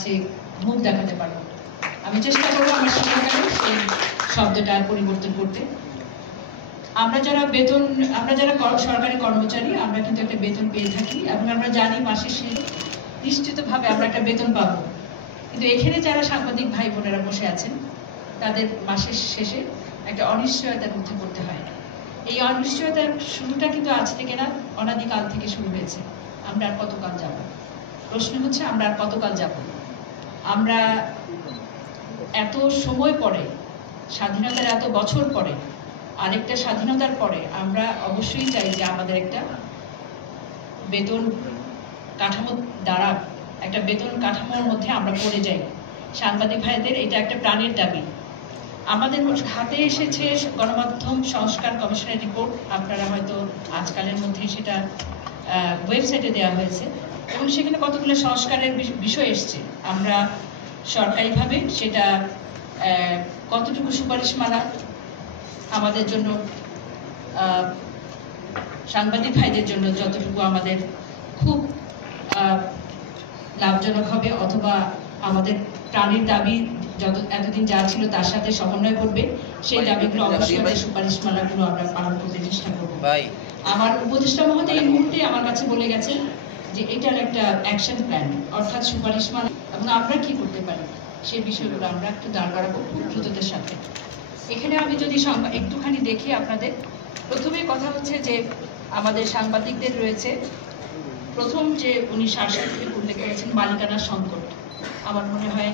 কাছে মুখ দেখাতে পারবো। আমি চেষ্টা করবো আমার সরকারের সেই শব্দটা পরিবর্তন করতে। আমরা যারা সরকারি কর্মচারী, আমরা কিন্তু একটা বেতন পেয়ে থাকি এবং আমরা জানি মাসের শেষে নিশ্চিতভাবে আমরা একটা বেতন পাবো। কিন্তু এখানে যারা সাংবাদিক ভাই বোনেরা বসে আছেন, তাদের মাসের শেষে একটা অনিশ্চয়তার মধ্যে পড়তে হয়। এই অনিশ্চয়তার শুরুটা কিন্তু আজ থেকে না, অনাদিকাল থেকে শুরু হয়েছে। আমরা আর কতকাল যাব? প্রশ্ন হচ্ছে আমরা আর কতকাল যাব? আমরা এত সময় পরে, স্বাধীনতার এত বছর পরে, আরেকটা স্বাধীনতার পরে আমরা অবশ্যই চাই যে আমাদের একটা বেতন কাঠামো দ্বারা, একটা বেতন কাঠামোর মধ্যে আমরা পড়ে যাই। সাংবাদিক ভাইদের এটা একটা প্রাণের দাবি। আমাদের হাতে এসেছে গণমাধ্যম সংস্কার কমিশনের রিপোর্ট, আপনারা হয়তো আজকালের মধ্যে সেটা ওয়েবসাইটে দেওয়া হয়েছে এবং সেখানে কতগুলো সংস্কারের বিষয় এসছে। আমরা সরকারিভাবে সেটা কতটুকু সুপারিশমালা আমাদের জন্য, সাংবাদিক ভাইদের জন্য যতটুকু আমাদের খুব লাভজনক হবে অথবা আমাদের প্রাণীর দাবি এতদিন যা ছিল তার সাথে সমন্বয় করবে, সেই দাবিগুলো অবশ্যই সুপারিশমালাগুলো আমরা পালন করতে চেষ্টা করবো। আমার উপদেষ্টা মহোদয় এই মুহূর্তে আমার কাছে বলে গেছেন যে এটার একটা অ্যাকশন প্ল্যান, অর্থাৎ সুপারিশমালা এবং আমরা কি করতে পারি সেই বিষয়গুলো আমরা একটু দাঁড় করাবো খুব দ্রুততার সাথে। এখানে আমি যদি একটুখানি দেখি আপনাদের, প্রথমেই কথা হচ্ছে যে আমাদের সাংবাদিকদের রয়েছে, প্রথম যে উনি শাসকে উল্লেখ করেছেন মালিকানার সংকট। আমার মনে হয়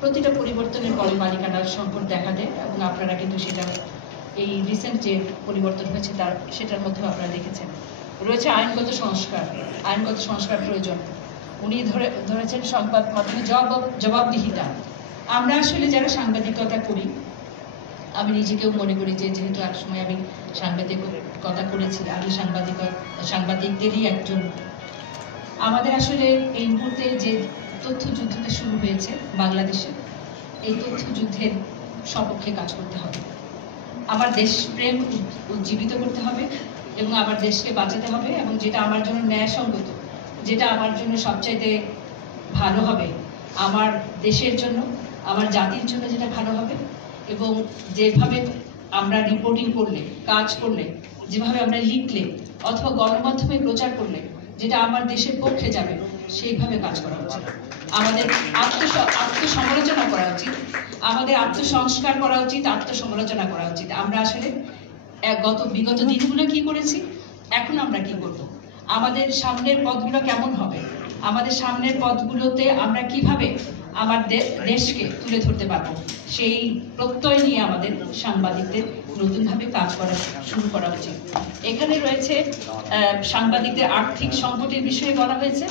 প্রতিটা পরিবর্তনের পরে মালিকানার সংকট দেখা দেয় এবং আপনারা কিন্তু সেটা এই রিসেন্ট যে পরিবর্তন হয়েছে সেটার মধ্যেও আপনারা দেখেছেন। রয়েছে আইনগত সংস্কার প্রয়োজন। উনি ধরেছেন সংবাদ মাধ্যমে জবাবদিহিতা। আমরা আসলে যারা সাংবাদিকতা করি, আমি নিজেকেও মনে করি যে যেহেতু একসময় আমি সাংবাদিকতা করেছি, আমি সাংবাদিকদেরই একজন। আমাদের আসলে এই মুহূর্তে যে তথ্য যুদ্ধটা শুরু হয়েছে বাংলাদেশে, এই তথ্য যুদ্ধের সপক্ষে কাজ করতে হবে। আমার দেশপ্রেম উজ্জীবিত করতে হবে এবং আমার দেশকে বাঁচাতে হবে, এবং যেটা আমার জন্য ন্যায়সঙ্গত, যেটা আমার জন্য সবচাইতে ভালো হবে, আমার দেশের জন্য, আমার জাতির জন্য যেটা ভালো হবে, এবং যেভাবে আমরা রিপোর্টিং করলে, কাজ করলে, যেভাবে আমরা লিখলে অথবা গণমাধ্যমে প্রচার করলে যেটা আমার দেশের পক্ষে যাবে, সেইভাবে কাজ করা উচিত। আমাদের আত্মসমালোচনা করা উচিত, আমাদের আত্মসংস্কার করা উচিত, আত্মসমালোচনা করা উচিত। আমরা আসলে বিগত দিনগুলো কি করেছি, এখন আমরা কি করব, আমাদের সামনের পথগুলো কেমন হবে, আমাদের সামনের পথগুলোতে আমরা কিভাবে আমার দেশকে তুলে ধরতে পারবো, সেই প্রত্যয় নিয়ে আমাদের সাংবাদিকদের নতুনভাবে কাজ শুরু করা উচিত। এখানে রয়েছে সাংবাদিকদের আর্থিক সংকটের বিষয়ে বলা হয়েছে।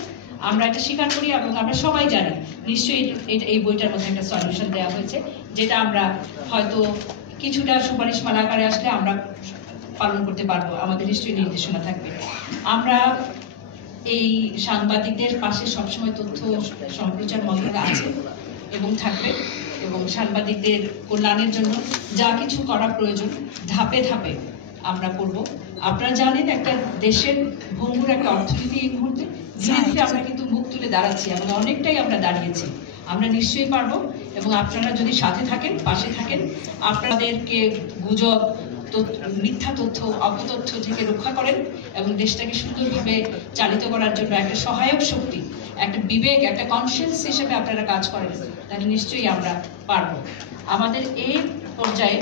আমরা এটা স্বীকার করি এবং আমরা সবাই জানি, নিশ্চয়ই এই বইটার মধ্যে একটা সলিউশন দেওয়া হয়েছে, যেটা আমরা হয়তো কিছুটা সুপারিশমালা আকারে আসলে আমরা পালন করতে পারবো, আমাদের নিশ্চয়ই নির্দেশনা থাকবে। আমরা এই সাংবাদিকদের পাশে সবসময় তথ্য সম্প্রচার মন্ত্রণালয় আছে এবং থাকবে, এবং সাংবাদিকদের কল্যাণের জন্য যা কিছু করা প্রয়োজন ধাপে ধাপে আমরা করব। আপনারা জানেন একটা দেশের ভঙ্গুর একটা অর্থনীতি এই মুহূর্তে ধীরে ধীরে আমরা কিন্তু মুখ তুলে দাঁড়াচ্ছি এবং অনেকটাই আমরা দাঁড়িয়েছি। আমরা নিশ্চয়ই পারবো, এবং আপনারা যদি সাথে থাকেন, পাশে থাকেন, আপনাদেরকে গুজব, মিথ্যা তথ্য, অপতথ্য থেকে রক্ষা করেন এবং দেশটাকে সুন্দরভাবে চালিত করার জন্য একটা সহায়ক শক্তি, একটা বিবেক, একটা কনসিয়েন্স হিসেবে আপনারা কাজ করেন, তাহলে নিশ্চয়ই আমরা পারবো। আমাদের এই পর্যায়ে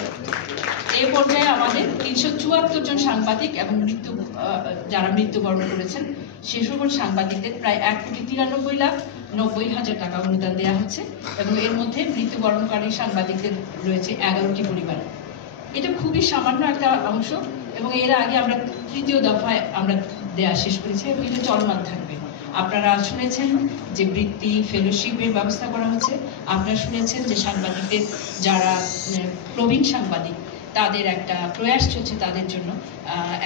আমাদের ৩৭৪ জন সাংবাদিক এবং যারা মৃত্যুবরণ করেছেন সে সকল সাংবাদিকদের প্রায় ১,৯৩,৯০,০০০ টাকা অনুদান দেওয়া হচ্ছে, এবং এর মধ্যে মৃত্যুবরণকারী সাংবাদিকদের রয়েছে ১১টি পরিবার। এটা খুবই সামান্য একটা অংশ, এবং এর আগে আমরা ৩য় দফায় আমরা দেয়া শেষ করেছি এবং এটা চলমান থাকবে। আপনারা শুনেছেন যে বৃত্তি, ফেলোশিপের ব্যবস্থা করা হচ্ছে। আপনারা শুনেছেন যে সাংবাদিকদের যারা প্রবীণ সাংবাদিক তাদের একটা প্রয়াস চলছে তাদের জন্য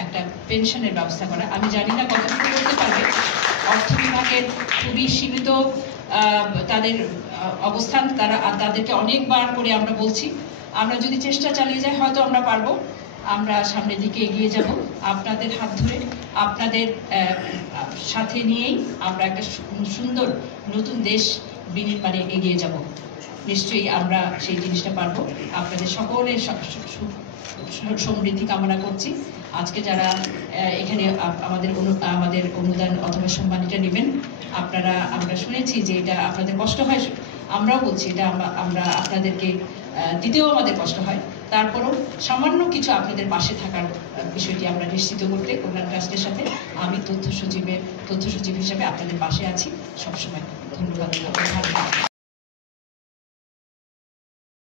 একটা পেনশনের ব্যবস্থা করা। আমি জানি না কতটুকু করতে পারবে, অর্থ বিভাগের খুবই সীমিত তাদের অবস্থান, তাদেরকে অনেকবার করে আমরা বলছি, আমরা যদি চেষ্টা চালিয়ে যাই হয়তো আমরা পারবো। আমরা সামনের দিকে এগিয়ে যাব আপনাদের হাত ধরে, আপনাদের সাথে নিয়েই আমরা একটা সুন্দর নতুন দেশ বিনির্মাণে এগিয়ে যাব। নিশ্চয়ই আমরা সেই জিনিসটা পারবো। আপনাদের সকলের সমৃদ্ধি কামনা করছি। আজকে যারা এখানে আমাদের অনুদান অথবা সম্মানটা নেবেন, আমরা শুনেছি যে এটা আপনাদের কষ্ট হয়, আমরাও বলছি এটা আমরা আপনাদেরকে দিতেও আমাদের কষ্ট হয়, তারপরও সামান্য কিছু আপনাদের পাশে থাকার বিষয়টি আমরা নিশ্চিত করতে কল্যাণ ট্রাস্টের সাথে আমি তথ্য সচিব হিসেবে আপনাদের পাশে আছি সবসময়। ধন্যবাদ।